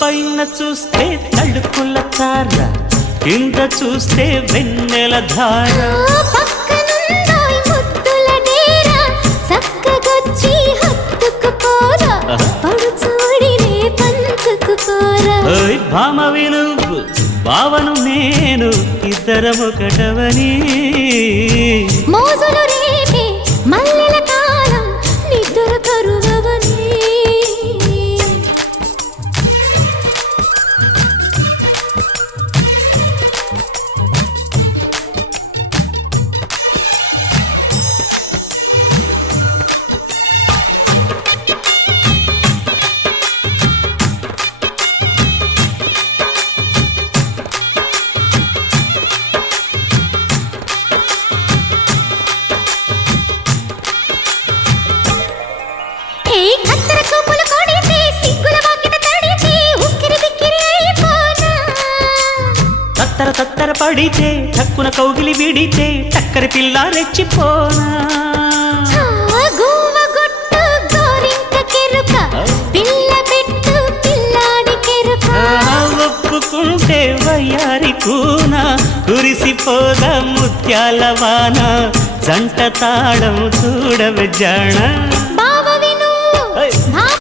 పైన చూస్తే తడుకుల తార, కింద చూస్తే వెన్నెల ధార. పక్కనుందోయ్ ముద్దుల డేరా, చక్కగొచ్చి హత్తుకుపోరా, పడుచూడినే పంచుకుపోరా. భామ విలువు భావను నేను, ఇద్దరమొకటవని. మోజులు రేపే మల్లెల కాలం, నిద్ర కరువవని. తత్తర తత్తర పడితే టక్కున కౌగిలి విడితే టక్కరి పిల్ల రెచ్చిపోనా. ఒప్పుకుంటే వయ్యారి కూన, కురిసిపోదా ముత్యాల వాన, జంట తాళం చూడవే జాణ.